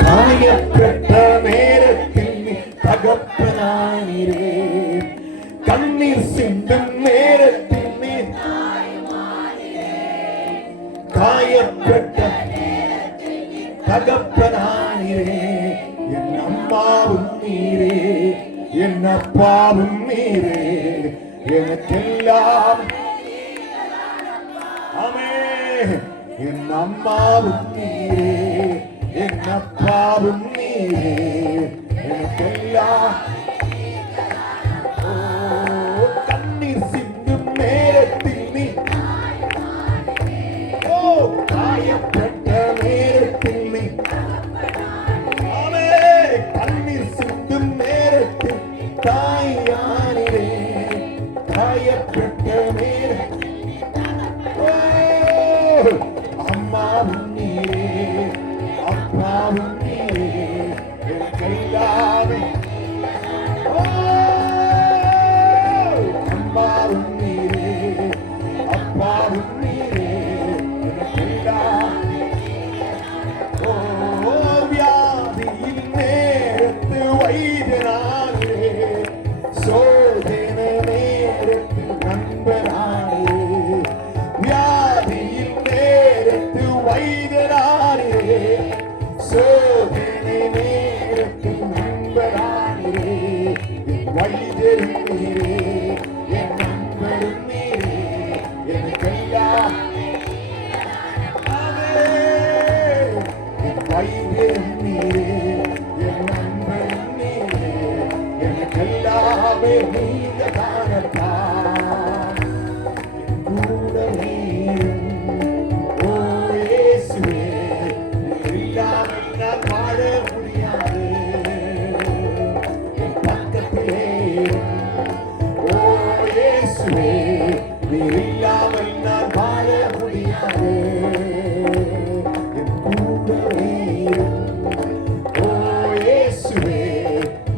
காயப்பட்ட நேரத்தில் தகப்பனானீரே, கண்ணீர் சிந்தும் நேரத்தில் நீர் காயப்பட்ட தகப்பனானீரே, என் அம்மாவும் நீரே, என் அப்பாவும் நீரே, எனக்கெல்லாம் என் அம்மாவும் நீரே, என் அப்பாவும் நீரே, எனக்கெல்லாம் கண்ணீர் சிந்தும் நேரத்தில் நீ காயப்பட்ட நேரத்தில் நீ கண்ணீர் சிந்தும் நேரத்தில் தாயானே, காயப்பட்ட நேரத்தில் அம்மாவும் நீரே, அப்பாவும் நீரே, என் கைதாவே அம்மாவும் நீரே, அப்பாவும் நீரே, என் கைதாவே வியாதியில் நேரத்து வைத்தியனானே, சோதனை நேரத்து நண்பனானே, வியாதியில் நேரத்து வைத்தியனானே, சோதனை நேரத்து நண்பனானே, என் வைத்தியரும் நீரே, என் நண்பரும் நீரே, என் கைதான் வைத்தியரும் நீரே, என் நண்பரும் நீரே, எனக்கெல்லாமே நீங்க தானப்பா, என் கூட நீரும். ஓ இயேசுவே, நீர் இல்லாமல் நான் வாழ முடியாது, என் பக்கத்திலே. ஓ இயேசுவே, நீர் இல்லாமல் நான் வாழ முடியாது, என் கூட நீரும். ஓ இயேசுவே,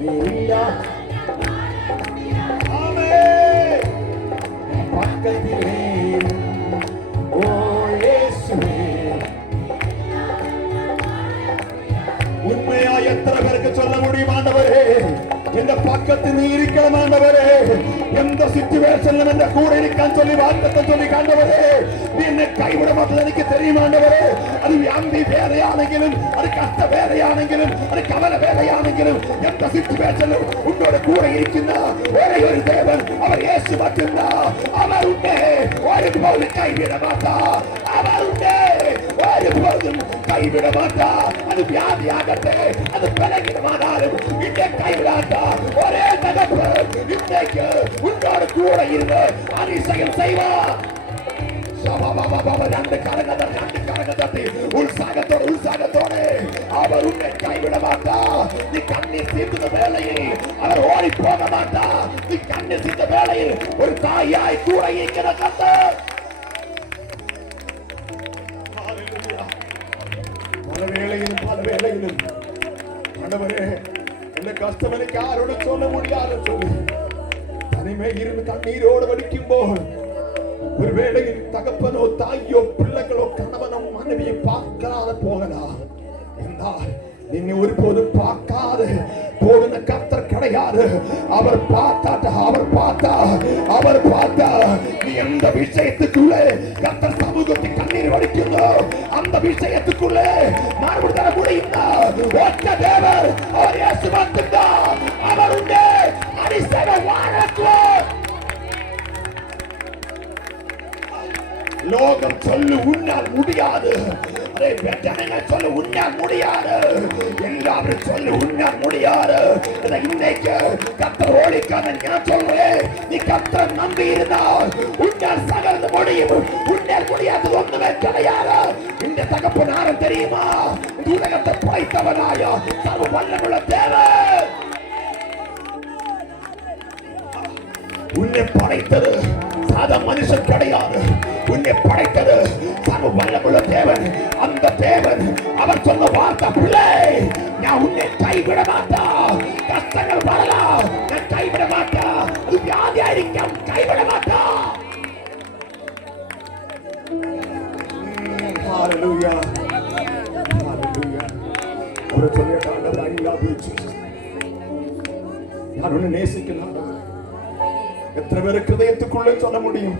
நீர் இல்லாமல் பக்கத்திலே. ஓ இயேசுவே, உண்மையா எத்தனை பேருக்கு சொல்ல முடியும் ஆண்டவரே, இந்த பக்கத்தில் நீ இருக்கணும் ஆண்டவரே, எந்த சிச்சுவேஷன்ல இந்த கூட இருக்கான்னு சொல்லி வார்த்தை சொல்லி ஆண்டவரே, நீ என்னை கைவிட மாட்டது எனக்கு தெரியும் ஆண்டவரே. அது வியாந்தி வேலையானெങ്കിലും, அது கஷ்ட வேலையானெങ്കിലും, அது கவலை வேலையானெങ്കിലും, எந்த சிச்சுவேஷனும் உன்னோட கூட இருக்கின்ற ஒரே ஒரு தேவன் அவர் இயேசு மட்டும்தான். அவர் உன்னை ஒருபோதும் கைவிட மாட்டார், அவர் உன்னை ஒருபோதும் கைவிட மாட்டார். அது வியாதியாகட்டே, அது பலகீனமானாலும் இன்றை கைவிடாட்டார். ஒரே தகப்பன் இன்றைக்கு உன்னோட கூட இருந்து அதிசயம் செய்வார். உற்சாகத்தோடு அவர் உன்னை கைவிட மாட்டார். நீ கண்ணீர் தீர்ந்த வேளையில் அவர் ஓடி போக மாட்டார். நீ கண்ணீர் தீர்ந்த வேளையில் ஒரு தாயாய் கூட இருக்கிற கர்த்தர். பல வேளையிலும் ஆண்டவரே, இந்த கஷ்டம் எனக்கு யாரோட சொல்ல முடியாது சொல்லு. தனிமை இருந்து கண்ணீரோடு வடிக்கும் போது ஒரு வேளையில் தகப்பனோ தாயோ பிள்ளைகளோ கணவனோ மனைவியை பார்க்காத போகலாம் என்றால் நின்னை ஒருபோதும் பார்க்காது போகிற கர்த்தர் கிடையாது. அவர் பார்த்தா நீ எந்த விஷயத்துக்குள்ளே கர்த்தர் சமூகத்தை கண்ணீர் வடிக்கிறதோ அந்த விஷயத்துக்குள்ளே மறுபடி தர முடியும். ஒற்ற தேவர் அவர் இயேசு மட்டும்தான். அவர் உண்டு அதிசய வாழத்துவம். லோகம் சொல்லு உன்னால் முடியாது, சொல்லு உன்னால் முடியாது, எல்லாரும் சொல்லு உன்னால் முடியாது. இன்னைக்கு கர்த்தர் ஓடிக்காத நான் சொல்றேன், நீ கர்த்தர் நம்பி இருந்தால் உன்னால் சகல முடியும். உன்னால் முடியாது ஒண்ணுமே கிடையாது. இந்த தகப்பன் யாரும் தெரியுமா? உலகத்தை படைத்தவனாய சர்வ வல்லமுள்ள தேவன். உன்னை படைத்தது சாத மனுஷன் கிடையாது. உன்னை படைத்தது சர்வ வல்லமுள்ள தேவன். அந்த தேவன் அவர் சொன்ன வார்த்தை, பிள்ளை நான் உன்னை கைவிட மாட்டா. கஷ்டங்கள் வரலாம், நான் கைவிட மாட்டா. அது வியாதி ஆയിരിക്കാം, கைவிட மாட்டா. Hallelujah. Hallelujah. அப்புறம் சொல்லிய ஆண்டவர் ஐ லவ் யூ ஜீசஸ். நான் உன்னை நேசிக்கிறேன் ஆண்டவரே. எத்தனை பேருக்கு இதயத்துக்குள்ளே சொல்ல முடியும்?